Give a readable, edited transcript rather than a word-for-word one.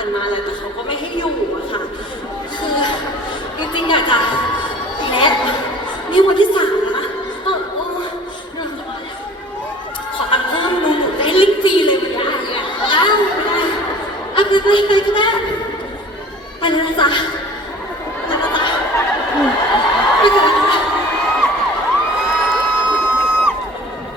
านมาแหละแต่เขาก็ไม่ให้อยู่อะค่ะคือจริงๆอยากจะแนะนี่วันที่3แล้วนะโอ้ขอตังค์เพิ่มหนูได้ลิงก์ฟรีเลยวันนี้ไม่ได้ไปก็ได้